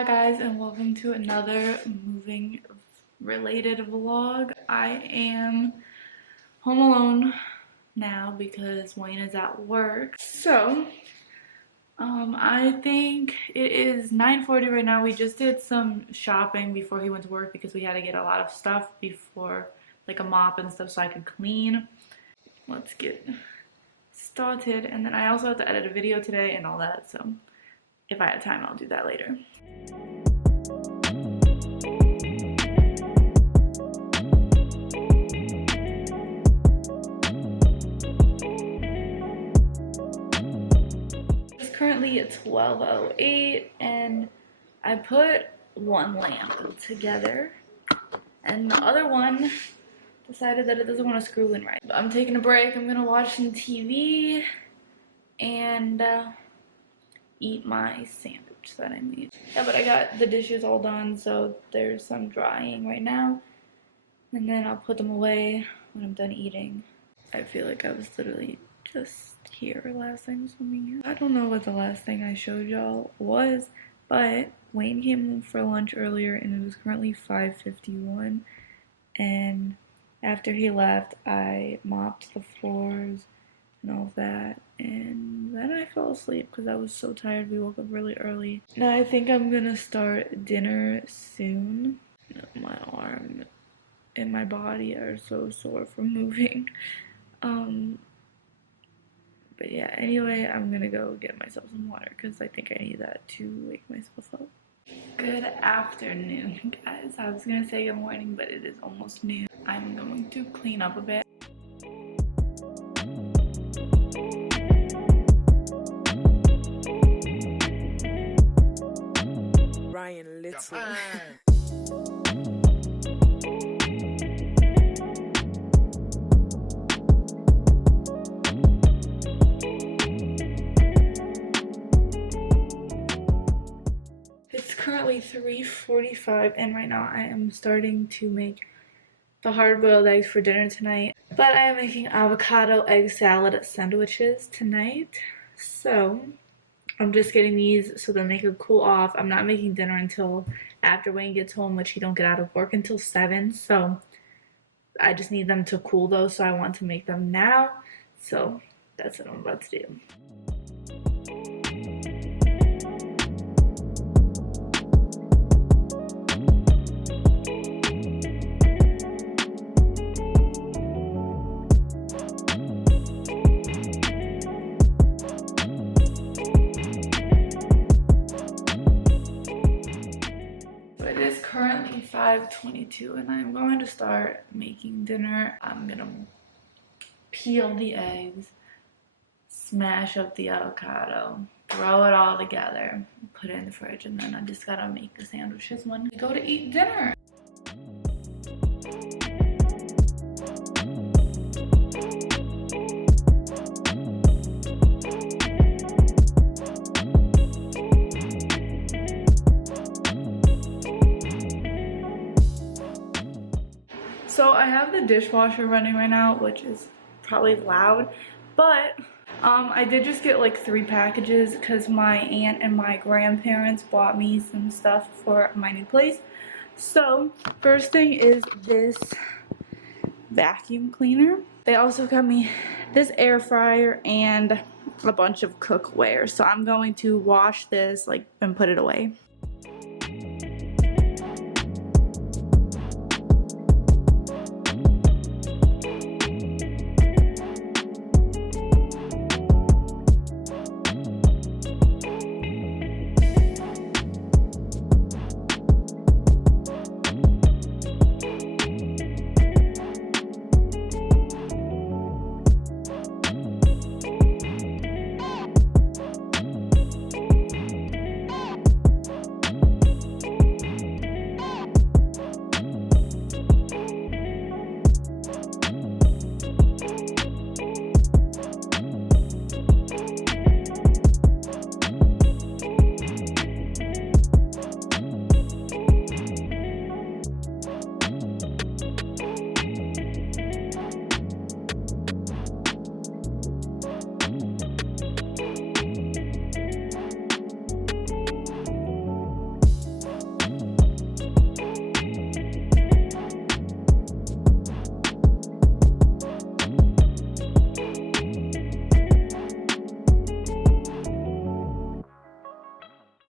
Hi guys, and welcome to another moving related vlog. I am home alone now because Wayne is at work. So I think it is 9:40 right now. We just did some shopping before he went to work because we had to get a lot of stuff before, like a mop and stuff, so I could clean. Let's get started. And then I also have to edit a video today and all that, so if I have time I'll do that later. It's currently at 12:08 and I put one lamp together and the other one decided that it doesn't want to screw in right. I'm taking a break. I'm gonna watch some TV and eat my sandwich that I made. Yeah, but I got the dishes all done, so there's some drying right now. And then I'll put them away when I'm done eating. I feel like I was literally just here last time swimming here. I don't know what the last thing I showed y'all was, but Wayne came home for lunch earlier and it was currently 5:51. And after he left, I mopped the floors and all of that, and then I fell asleep because I was so tired. We woke up really early. Now I think I'm gonna start dinner soon. My arm and my body are so sore from moving. But yeah, anyway, I'm gonna go get myself some water because I think I need that to wake myself up. Good afternoon, guys. I was gonna say good morning, but it is almost noon. I'm going to clean up a bit. Ryan Little. It's currently 3:45 and right now I am starting to make the hard-boiled eggs for dinner tonight. But I am making avocado egg salad sandwiches tonight. So I'm just getting these so then they could cool off. I'm not making dinner until after Wayne gets home, which he don't get out of work until 7. So I just need them to cool though, so I want to make them now. So that's what I'm about to do. Currently 5:22 and I'm going to start making dinner. I'm gonna peel the eggs, smash up the avocado, throw it all together, put it in the fridge, and then I just gotta make the sandwiches when we go to eat dinner. So I have the dishwasher running right now, which is probably loud, but I did just get like 3 packages because my aunt and my grandparents bought me some stuff for my new place. So first thing is this vacuum cleaner. They also got me this air fryer and a bunch of cookware. So I'm going to wash this and put it away.